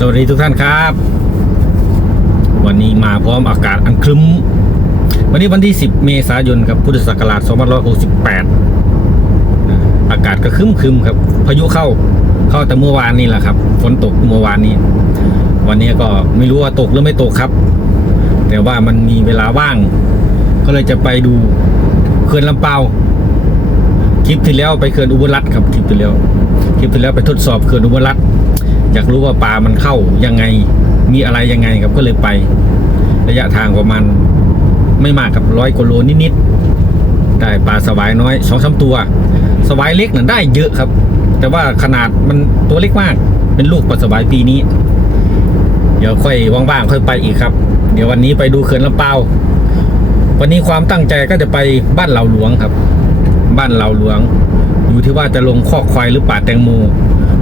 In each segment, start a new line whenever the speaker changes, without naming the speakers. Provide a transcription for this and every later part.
สวัสดีทุกท่านครับ วันนี้มาพร้อมอากาศอันครึ้ม วันนี้วันที่ 10 เมษายนครับพุทธศักราช2568 อากาศก็ครึ้มครึมๆครับ พายุเข้าเข้าแต่เมื่อวานนี่แหละครับ ฝนตกเมื่อวานนี้ วันนี้ก็ไม่รู้ว่าตกหรือไม่ตกครับ แต่ว่ามันมีเวลาว่าง ก็เลยจะไปดูเขื่อนลำเปาคลิปที่แล้วไปเขื่อนอุบลรัตน์ครับคลิปที่แล้วคลิปที่แล้วไปทดสอบเขื่อนอุบลรัตน์ อยากรู้ว่าปลามันเข้ายังไง มีอะไรยังไงครับก็เลยไป ระยะทางประมาณไม่มากครับร้อยกว่าโลนิดๆได้ปลาสวายน้อยสองสามตัว สวายเล็กน่ะได้เยอะครับ แต่ว่าขนาดมันตัวเล็กมาก เป็นลูกปลาสวายปีนี้ เดี๋ยวค่อยว่างๆค่อยไปอีกครับ เดี๋ยววันนี้ไปดูเขื่อนลำเปาวันนี้ความตั้งใจก็จะไปบ้านเหล่าหลวงครับ บ้านเหล่าหลวง อยู่ที่ว่าจะลงคอควายหรือป่าแตงโม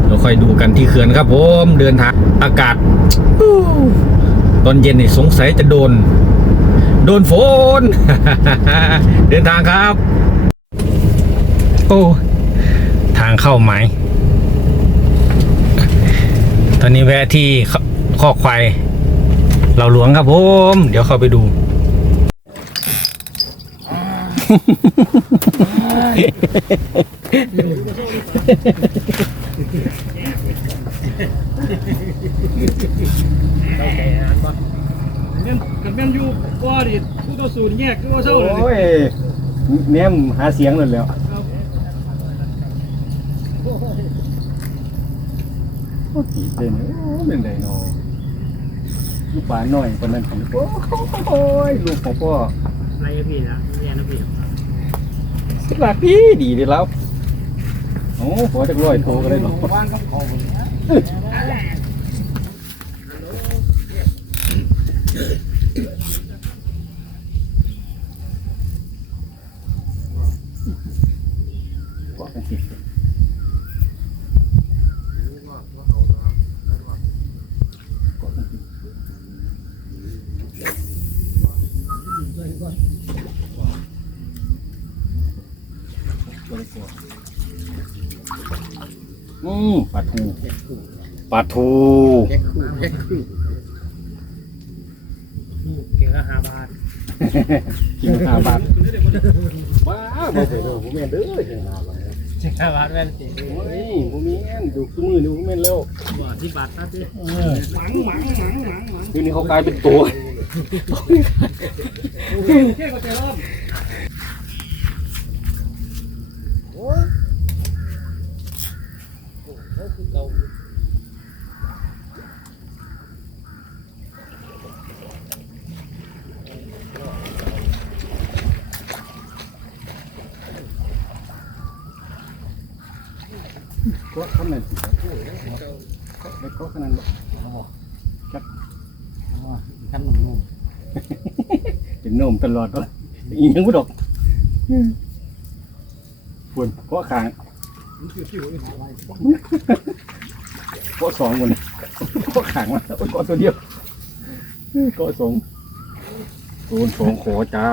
เราค่อยดูกันที่เขื่อนครับผมเดินทางอากาศอตอนเย็นนี่สงสัยจะโดน โดนฝนเดินทางครับ โอ้ทางเข้าไหมตอนนี้แวะที่คอควายเหล่าหลวงครับผม เดี๋ยวเข้าไปดู
แม่นกันแม่นอยู่บ่ดิผู้ต่อสู้นี่แยกคือว่าเศร้าเลย
โอ้ยแนมหาเสียงนั่นแหล้ว
ครับ
โอ้ตีเต้นโอ้เป็นไดโนลูกปลาหน่อยคนนั้นของโอ้ยลูกของพ่อ
อะไรพี่นะแม่นะพี่
สลักดีดีดีแล้วโอ้ขอจักร้อยโทรก็ได้หรอก
บ้านกับของผม
บ อกกันสิบอกกันสิอืมปลาทูปลาทู
แยกคู่แยกคู่เก่งละห้าบาท
กินห้าบาทบ้าบ่ไปเด้อผมแม่นเด้อกินห้าบาท
เจ็ดห้าบาทแม่นสิ
โอ้ยผมแม่นดูคือมือดูผมแม่นแล้ว
บ่ที่บาทนะสิหมังหมังหมังหมังหมัง
ทีนี้เขากลายเป็นตัว
แค่ก็ใจร้อน
ก็ขนาดสิ ไม่ก็ขนาดบ่
ท่านหนุ่ม
เป็นโนมตลอดวะอีหยังบ่ดอกปวดก็ขางก็สองคนก็ขางมาก็ตัวเดียวก็สองโดนสองขอจ้า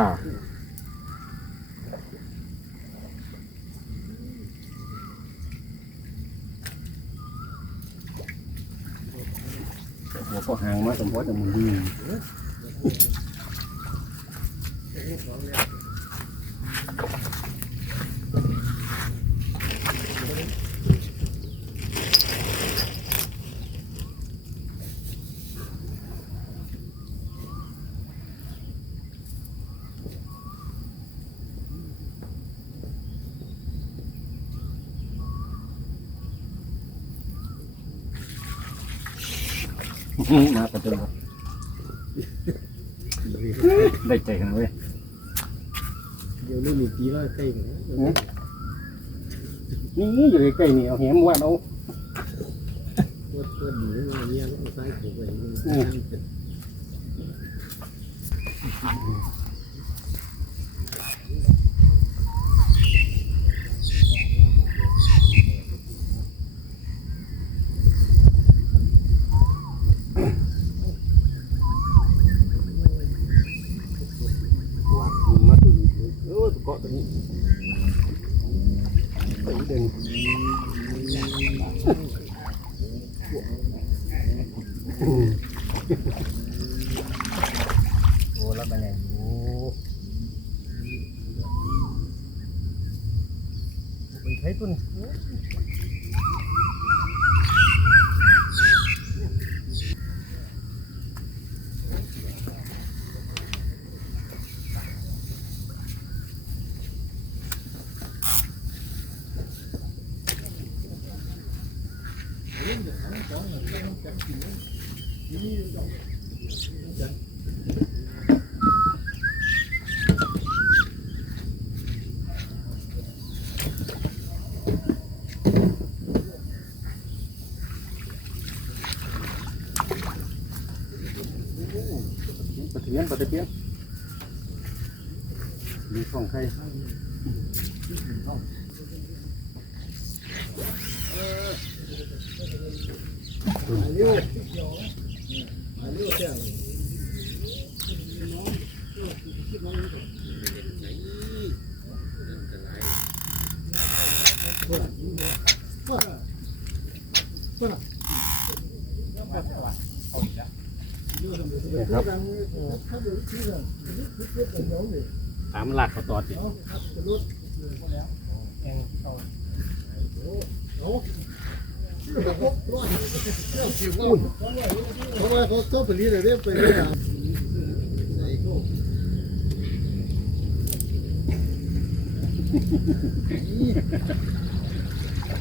หัวก็หาง มาสมพอจะมึงดีมาประตูได้ใจกันเว้ย
เดี๋ยวนี้มีปีละใกล้กัน
นี่อยู่ใกล้ๆนี่เอาแหมวัดเอา
ตัวตัวดีมาเนี่ยต้องใส่ถุงไป
เออเกาะตัวนี้ไปเดิน ปะเทียนปะตะเพียนมีของใคร เนี่ยครับ ตามหลักเขาตอดดิ
เพราะว่าเขาก็ผลิตอะไรไปเลย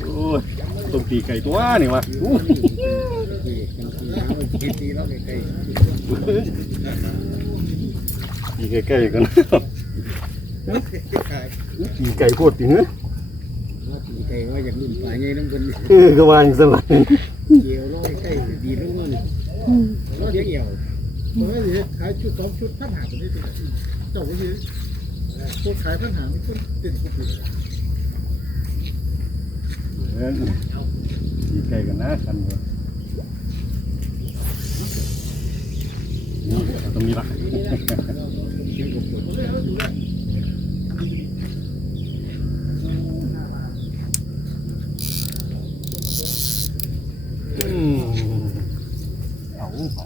โอ้ยต้มตีไก่ตัวนี่วะอู้ตีไก่ ๆกันตีไก่โคตรจริงเนอะ
ไก่ว่าอย่างนุ่มปลาไงน้ำกัน
เออก็ว่าอย่างสลัด
เกี่ยวร้อยไก่ดีลงมันร้อยเกี่ยวเพราะว่าเดี๋ยวขายชุดสองชุดพันหาไปได้ตัวเจ้าก็ยืนคนขายพันหาไม่คนเต็มกุฏิ
เออตีไก่กันนะกันเลยนี่เอาตรงนี้ละ อืมเอาไป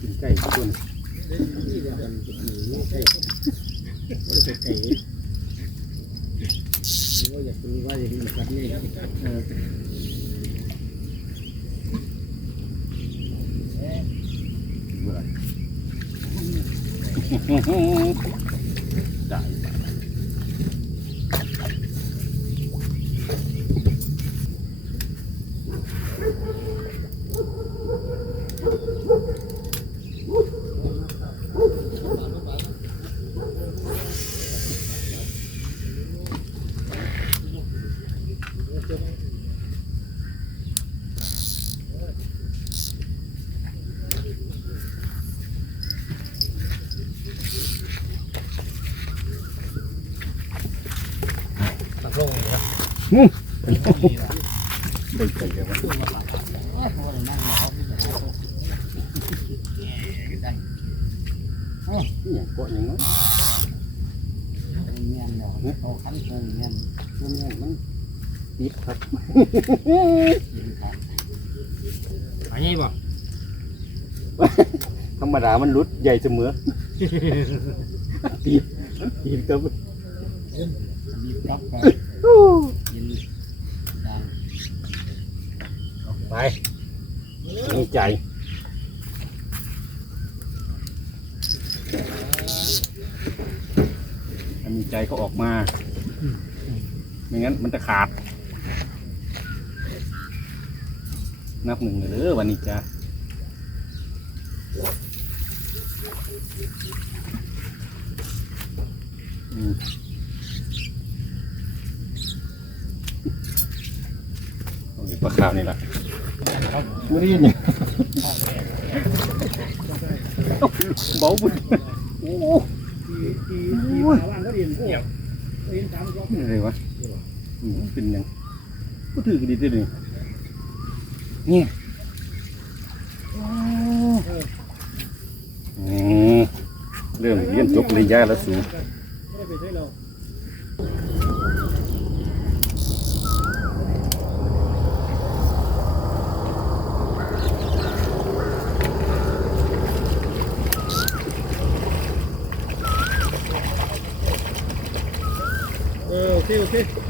กินไก่ทุกคน
นี่ว่ากันจะมีไก่ไม่ได้ไก่ว่าอยากรู้ว่าอย่างนี้กันนี่
เออเบื่อได้ได้ไก่กันวะเนี่ยเกาะอย่างนั้น
เงี้ยเนาะเขาคันเงินเงี้ย
มันเนี่ยมันปิดครับ
กินครับ
อันนี้บ่
ธรรมดามันรุดใหญ่เสมอปีดมันปีดกับ
มีปลั๊กไปกินดัง
ไปมีใจถ้ามีใจก็ออกมา ไม่งั้นมันจะขาด นับหนึ่งเลยเด้อวันนี้จ้าอืมเอาอยู่ปลาขาวนี่แหละ ไม่ได้ยินเนี่ยเบาบุญโอ้โห
ที่างก็เรียนพวกเรียนตามรอบ
นี่อะไรวะเป็นยังก็ถือกันดีด้วยนี่เนี่ยเรื่องเรียนจบปริญญาแล้วสู
ไ Okay.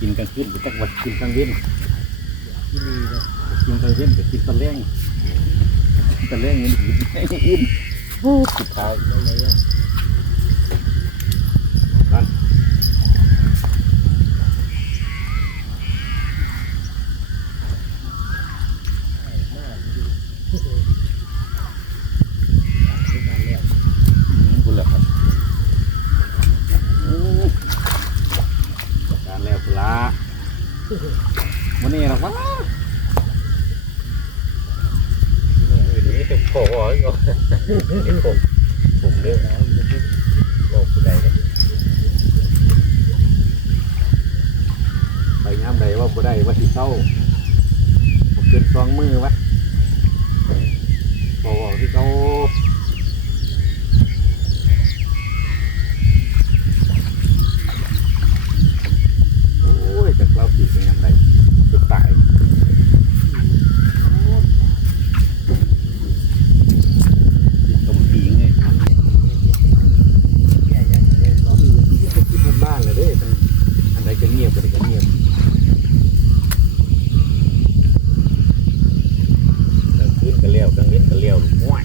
กินกลางคืนไปจักวัดกินกลางเว้น
ที่นี่นะ
กินกลางเว้นไปกินตะแลงตะแลงเงินอื่นอื่นสุดท้าย
อะไรอะ
คุณเหรอครับโอ้การแล้วพุละวันนี้หรอวะนี่จะโผล่อีกอะนี่ผมผมเด้อบอกผู้ใดเนี่ยไป ย้ำใดว่าผู้ใดว่าที่เศร้าผมเกินสองมือวะบอกที่เขา โอ้ยจากเราผิดเป็นยังไงจะตายก็มันปีงไง
แก่ยังเล่นสอง
จะคิดบนบ้านเลยเด้มันอันใดจะเงียบอันใดจะเงียบกลางคืนก็เลี้ยวกลางเว้นก็เลี้ยวว้าย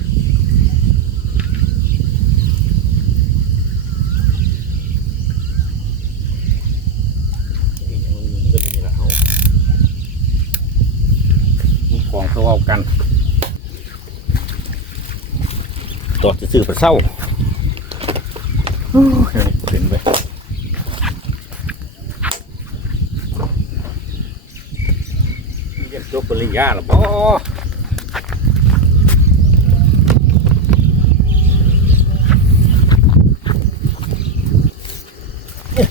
อีกอย่างหนึ่งก็มีละเอามีของ เขาเอากันตัวจะซื้อไปเศร้าเห็นไปเรียนจบปริญญาแล้วบ่เรียน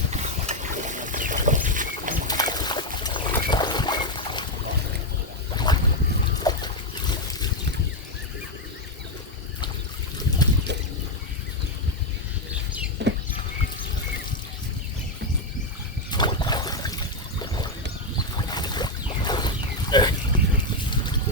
รู้เว้ยดึงก็บดึงเว้ยปานปานน้อยเว้ย
ครับงานไหมครับ
โอ้ย รับอ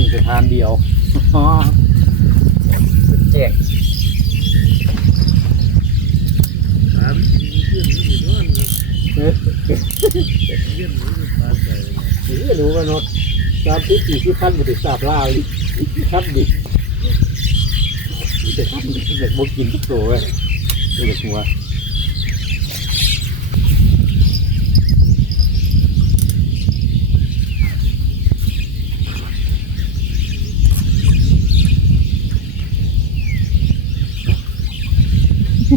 อนอนจะทานเดียวอ๋อแจ้ง
ถามเพื่
รู้ว่าเนาะตามที่สี่ที่ขั้นบริษัทลาวอีกขั้นดิแต่ขั้นเด็กบกินทุกตัวเว้ยเด็กหัว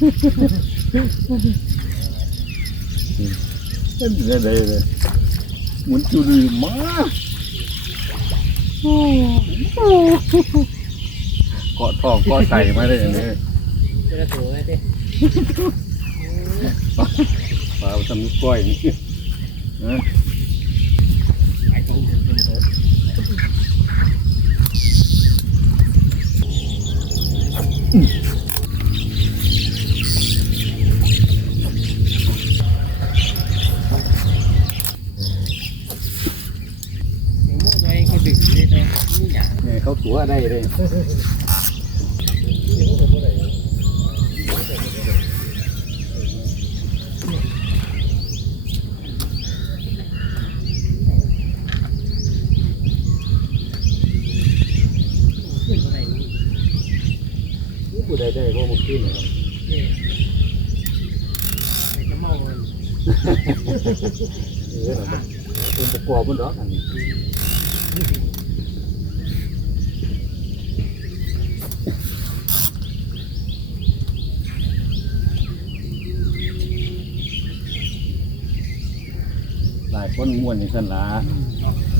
ได้ได้เลยมุนจุลีมากโอ้โหเกาะทองเกาะใส่มาได้อย่างนี้
กระตัวไอ้เด้
ปลาทำนิ้วก้อยนี่ บ่
ได้
เลย
ผู้ใดได้ก็
มุกขึ้น
นะครับ
จะเมาเลย
เออเป็นประกอบมันดอกอันนี้ คนม่วนอย่างฉันละ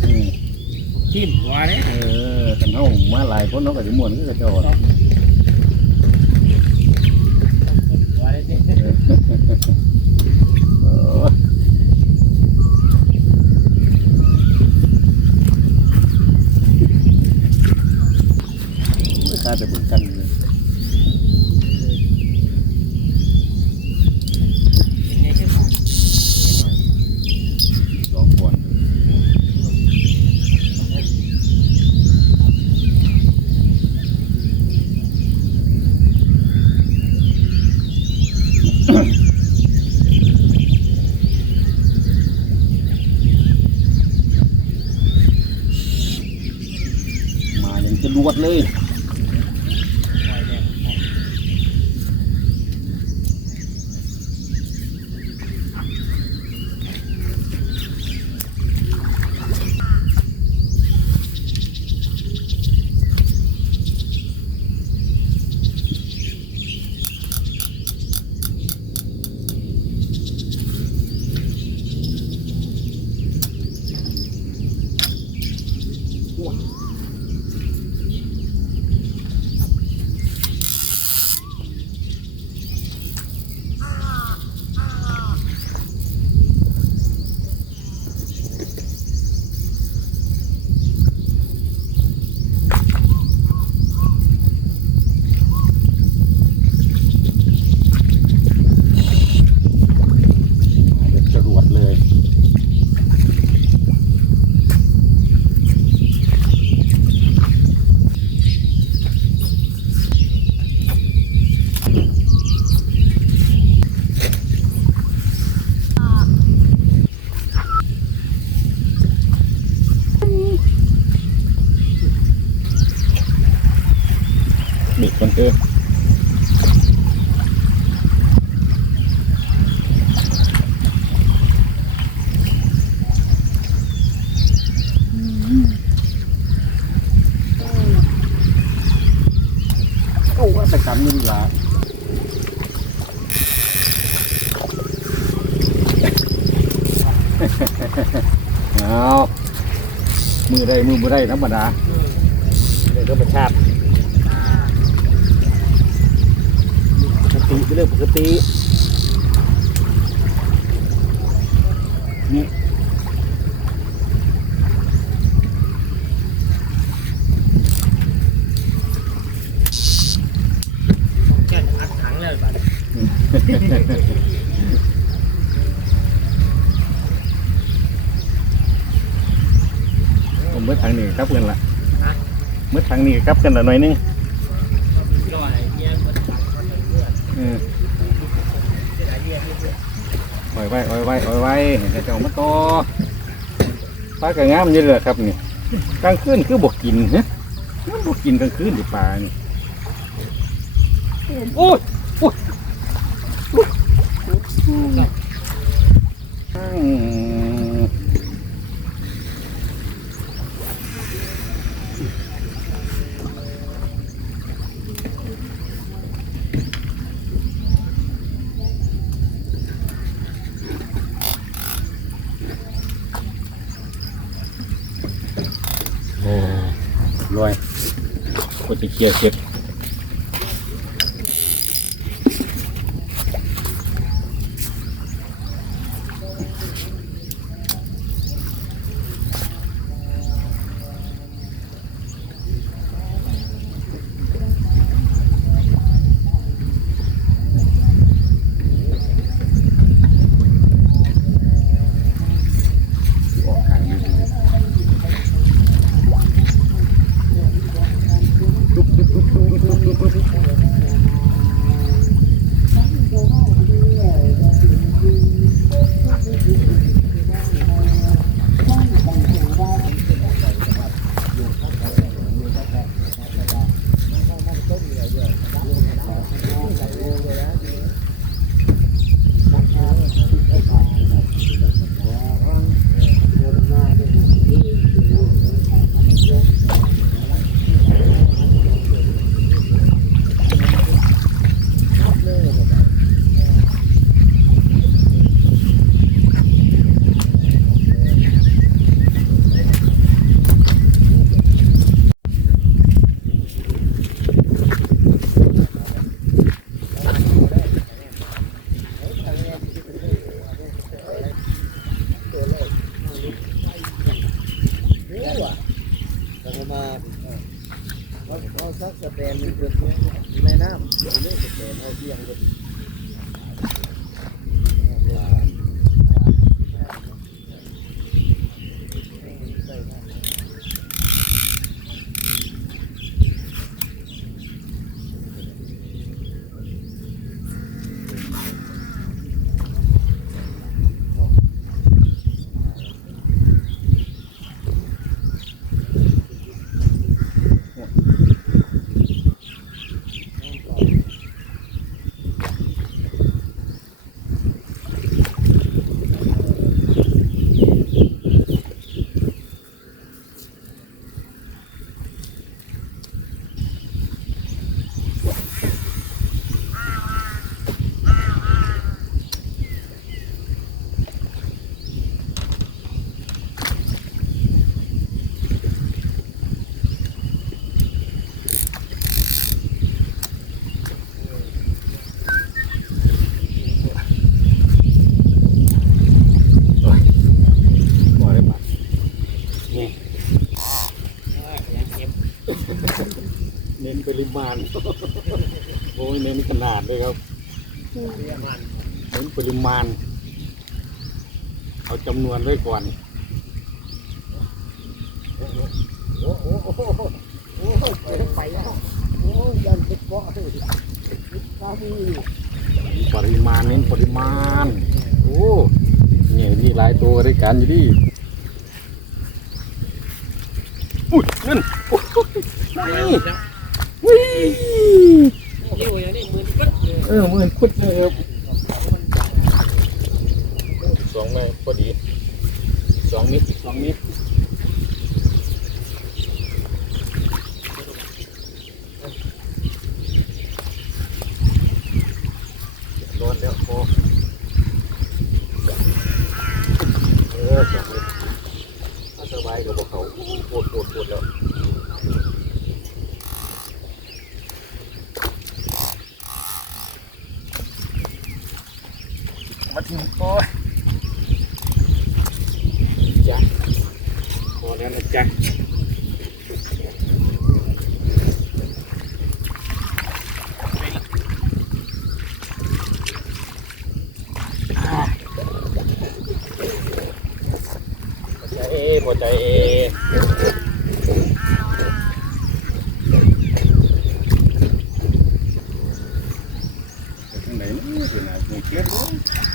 อืม
ทิ่มหัวเนี่ย
เออคันเฮามาหลายคนเนาะก็สิม่วนคือกระจอก
หัวเนี่ย
เออไม่ค่าจะเบิ่งกันเลย
เป็นไงขึ้นมา
สองคน มาอย่าง จะรวดเลย
ปล่อยแดง
มาแบบจรวดเลย บิดกันเถอะโอ้ว่าแต่กำนึงละ เอามือได้มือบ่ได้ธรรมดาเรื่องธรรมชาติปกติเป็นเรื่องปกตินี่
ค
รับกันละหน่อยนึง
รออะไรเงี้ยมันตัดมันเลือด
เออ
เสียดายเงี้ยเลือด
ปล่อยไว้อยไว้อยไว้ให้เจ้ามาต่อปลากระงามนี่แหละครับนี่กลางคืนคือบกกินฮะมันบกกินกลางคืนดิปลานี่โอ้ยโอ้ย เคลียร์เสร็
เน้น
ปริมาณโอ้ยเน้นขนาดเลยครับเน้นปริมาณ เอาจำนวนไว้ก่อน
โอ้โหโอ้โหไปแล้วโอ้ยยันเป็นเกาะเลยตามี
ปริมาณเน้นปริมาณ โอ้เนี่ยมีหลายตัวด้วยกันอยู่ดิอุ้ยนั่นโอ้ยนี่
เออ
เออเหมือนคุดเลยครับสองแม่พอดี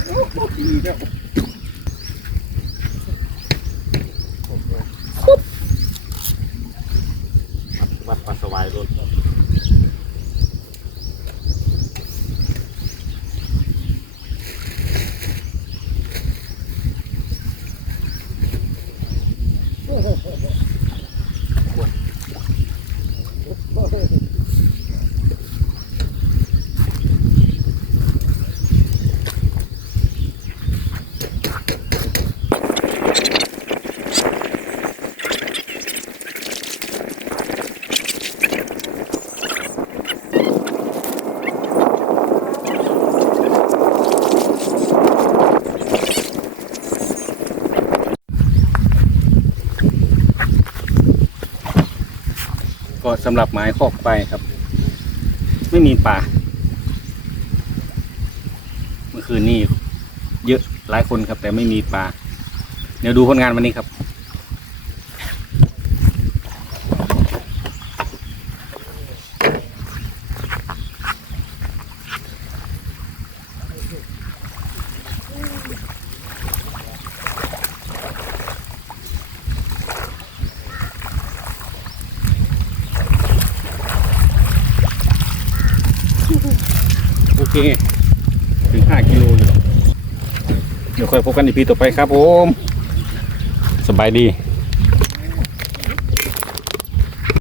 โอ้โหดีเนาะ ก็สำหรับไม้คอกไปครับ ไม่มีป่า เมื่อคืนนี่เยอะหลายคนครับ แต่ไม่มีป่า เดี๋ยวดูผลงานวันนี้ครับ
อยู่หรอก
เดี๋ยวค่อยพบกันอีพีต่อไปครับผม สบายดี